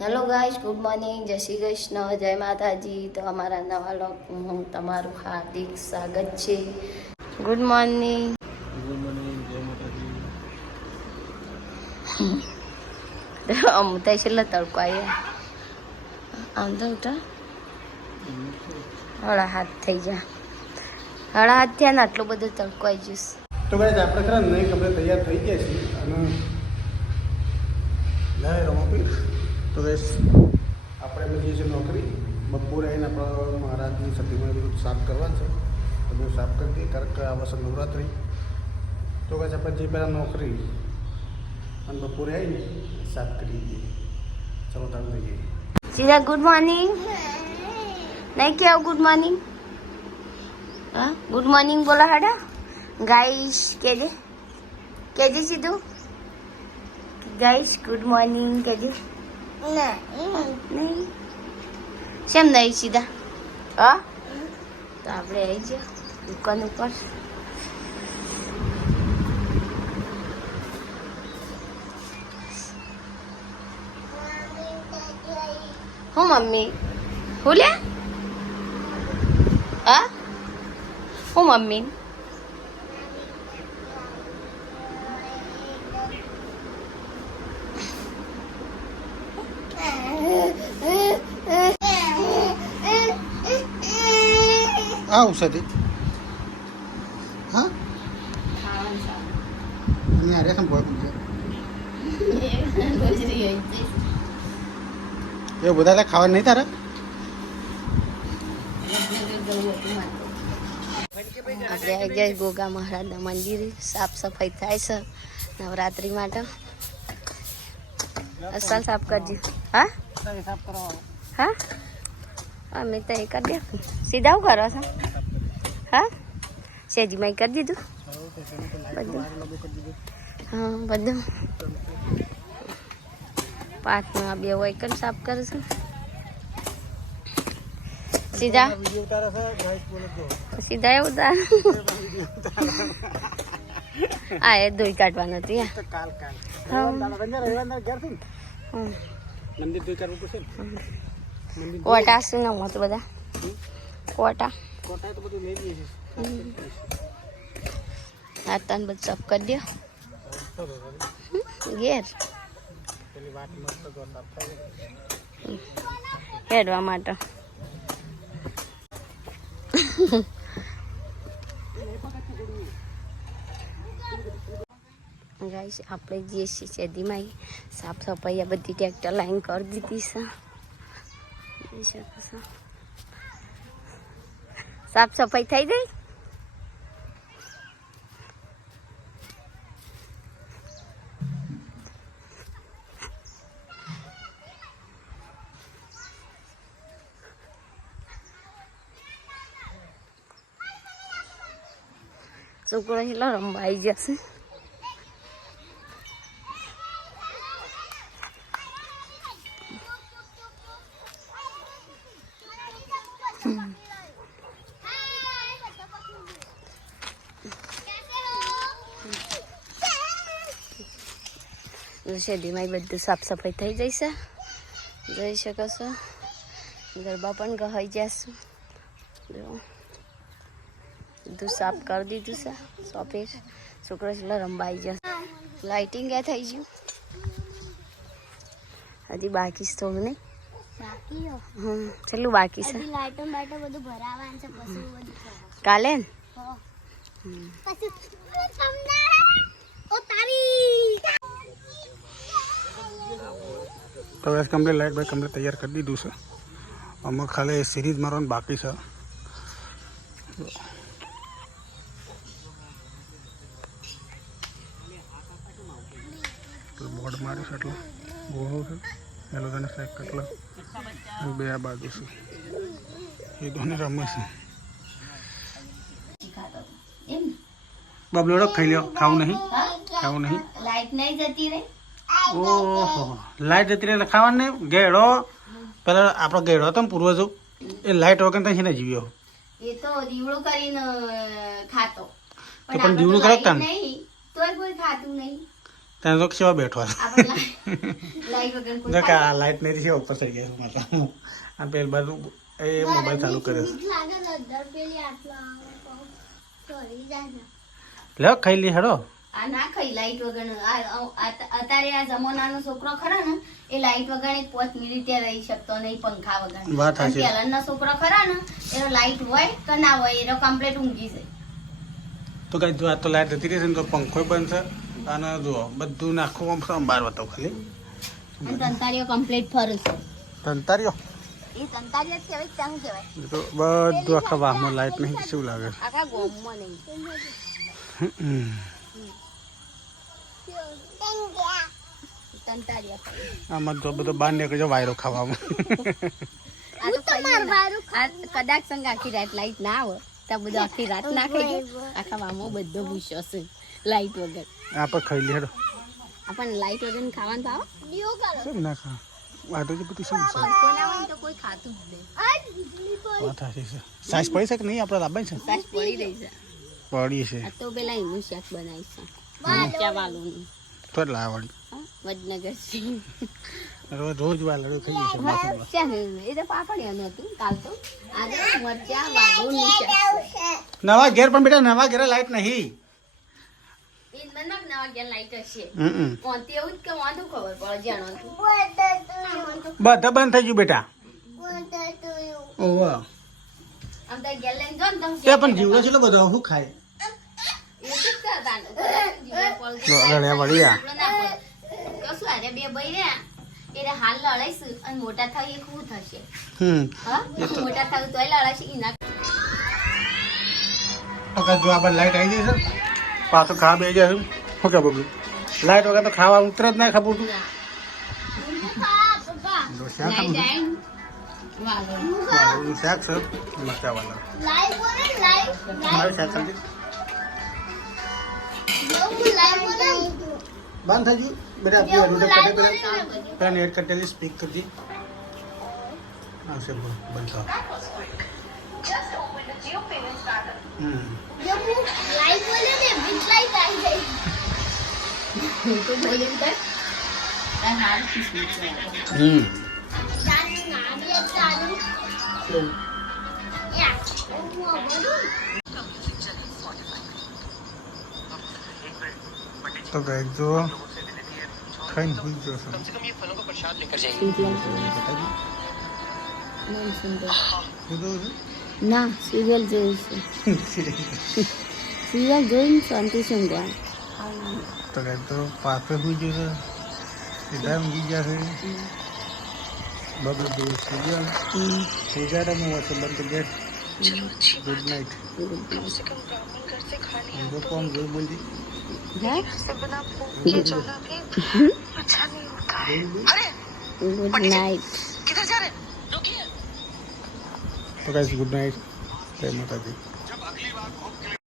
Hello guys good morning જય શ્રી કૃષ્ણ જય માતાજી. તો અમારા નવા લોક હું તમારું હાર્દિક સ્વાગત છે. ગુડ મોર્નિંગ આમ તો છેલ્લે તડકો આવ્યો. આમ તો ઉઠો. હળા હાથ થઈ જા. હળા હાથ થયા ને આટલો બધો તડકો આવી જશે તો ગાઈઝ આપણે ખરા નહીં કપડે તૈયાર થઈ ગયા છીએ. અને લાય રમાપી તો આપણે બધી છે નોકરી બપોરે આવીને આપણે મહારાજની સતીમાં બધું સાફ કરવા છે. તો બધું સાફ કરી દઈએ. કારણ કે આ વર્ષે નવરાત્રી. તો ગાઈઝ આપણે જે પહેલાં નોકરી અને બપોરે આવીને સાફ કરી દઈએ. ચલો તમે જઈએ. સીધા ગુડ મોર્નિંગ નહીં કેવું ગુડ મોર્નિંગ હા? ગુડ મોર્નિંગ બોલો હાડા. ગાઈશ કેજે કેજે સીધું. ગાઈશ ગુડ મોર્નિંગ કેજે નહીં શેમ નહીં સીધા હા તો આપણે આવી ગયા દુકાન ઉપર હું મમ્મી હું લે હા હું મમ્મી આ ઔષધિ હા? અહીંયા છે. એ બધા ત્યાં ખાવા નહીં તારે? આપણે આવી ગયા ગોગા મહારાજના મંદિર. સાફ સફાઈ થાય છે નવરાત્રી માટે. અસલ સાફ કરજો. હા? સાફ કરવા હા? અમે તો એ કરી દે. સીધા હું કરો છો? હા? શેજીમાં કરી દીધું? બધું? હા બધું. પાંચમાં બે હોય કેમ સાફ કરે છે. સીધા? સીધા એવું તા આ એ દોઈ કાઢવાનું હતું હા. મંદિર તો કરવું પડશે કોટા શું નામ હતું બધા? કોટા. કોટા તો બધું લઈ લઈએ આ તન બધું સાફ કરી દો ઘેર. હેડવા માટે. ગાઈસ આપણે જે છીએ સેદીમાં સાફ સફાઈ આ બધી ટ્રેક્ટર લાઈન કરી દીધી છે. જોઈ શકો છો. સાફ સફાઈ થઈ ગઈ છોકરો એટલો રમવા આવી જશે શેરીમાં બધું સાફ સફાઈ થઈ જશે જઈ શકો છો. ગરબા પણ ગહાઈ જશું જો. બધું સાફ કરી દીધું છે. સોફેર છોકરો છેલ્લો આવી જશે લાઇટિંગ ક્યાં થઈ ગયું? હજી બાકી છે થોડું નહીં? હમ છેલ્લું બાકી છે. કાલે. કાલે ને હો. પછી તમને ઓ તારી તો બસ કમ્પ્લીટ લાઈટ ભાઈ કમ્પ્લીટ તૈયાર કરી દીધું છે. અમે ખાલી સિરીઝ મારવાનું બાકી છે. બોર્ડ માર્યું છે એટલે ગોળું છે. એ લોકોને સાહેબ એટલે બે આ બાજુ છે. એ દોને રમે છે. બબલોડો ખાઈ લ્યો. ખાવું નહીં? ખાવું નહીં? લાઈટ નહીં જતી રહી? ઓહો. લાઈટ જતી રહે ખાવાનું ગેડો પેલા આપણો ગેડો હતો ને પૂર્વજો. એ લાઈટ વગર ત્યાં છે ને જીવ્યો. એ તો દીવડું કરીને ખાતો. તો પણ દીવડું કરો તાન? તોય કોઈ ખાતું નહીં. ત્યાં તો સેવા બેઠો લાઈટ વગર કોઈ આ લાઈટ નહીં છે ઉપર થઈ ગયા મારા આ પેલ બાજુ એ મોબાઈલ ચાલુ કરે લે ખાઈ લી હેડો. આ ના ખાઈ લાઈટ વગર અત્યારે આ જમાનાનો છોકરો ખરા ને એ લાઈટ વગર એક પાંચ મિનિટ રહી શકતો નહીં પંખા વગર. વાત પહેલાના છોકરો ખરા ને એનો લાઈટ હોય તો ના હોય એનો કમ્પ્લેટ ઊંઘી જાય. તો કઈ જો આ તો લાઈટ જતી રહેશે ને તો પંખો બંધ છે અને જુઓ બધું નાખું આમ સમ બાર બતાવો ખાલી. તંતારીઓ કમ્પ્લીટ ફરશે છે. તંતારીઓ? એ તંતારીઓ કહેવાય તો બધું આખા વાહમાં લાઈટ નહીં શું લાગે? આખા ગોમમાં નહીં. આમાં તો બધો બહાર નીકળી વાયરો ખાવામાં. આ તો ખાઈએ ના. આ કદાચ સંગ આખી રાત લાઈટ ના આવે તો બધું આખી રાત ના ખાઈ આખા વામો બધો ભૂસ્યો છે લાઈટ વગર. આ ખાઈ લી હેડો. આપણને લાઈટ વગર ખાવાનું શું ના ખા? તો બધું શું છે? કોઈ ખાતું જ નહીં. સાઈઝ પડી છે કે નહીં આપણે છે? પડી રહી છે. પડી છે. તો પેલા એનું શાક બનાવીશ. વાળું તો લાવવાની વડનગર રોજ રોજ વાલડું ખાઈ છે. એ તો પાપડિયાનું હતું કાલ તો. આજે મરચા વાળું શાક. નવા ઘેર પણ બેટા નવા ઘેર લાઈટ નહીં. બધા બંધ થઈ ગયું બેટા. ઓવા. તો પણ જીવડો છે બધો શું ખાય? લડ્યા કશું બે રહ્યા. એટલે હાલ લડાઈશું અને મોટા થાય એ શું થશે? મોટા થાય તોય લડાશે એના અગર જો આપણે લાઈટ આવી જશે પાછો ખાવા બે જશે શું કે બબલું? લાઈટ વગર તો ખાવા ઉતરે જ ના ખાવું તું ને. વાળું શાક છે મરચા વાળા લાઈવ બોલે લાઈવ મારું શાક બોલે બંધ થઈ બેટા લાઈવ કટે બોલે પેલા પેલા નેટ કટેલી સ્પીક કરજી. આવશે બોલ બંધ થા હમ. લાઈવ બોલે ને બીજ લાઈવ આવી જાય. તો બોલીને કર. તાર હાલ છે. હમ. ના બે ચાલુ યા હું બોલું તો કઈ જો ખાઈને ભૂલ જો છો બહુ સુંદર. કીધું ના સિરિયલ જોયું છે છે સિરિયલ જોઈને શાંતિ સંગવાન તો કઈ તો પાછળ ભૂલ જો છે સીધા ઊંઘી ગયા છે બબલું દેવ સિરિયલ પૂજારા હું હશે બંધ ગેટ ગુડ નાઇટ જો કોણ જોઈ બોલજી ગુડ નાઇટ ગુડ નાઇટ જય માતાજી.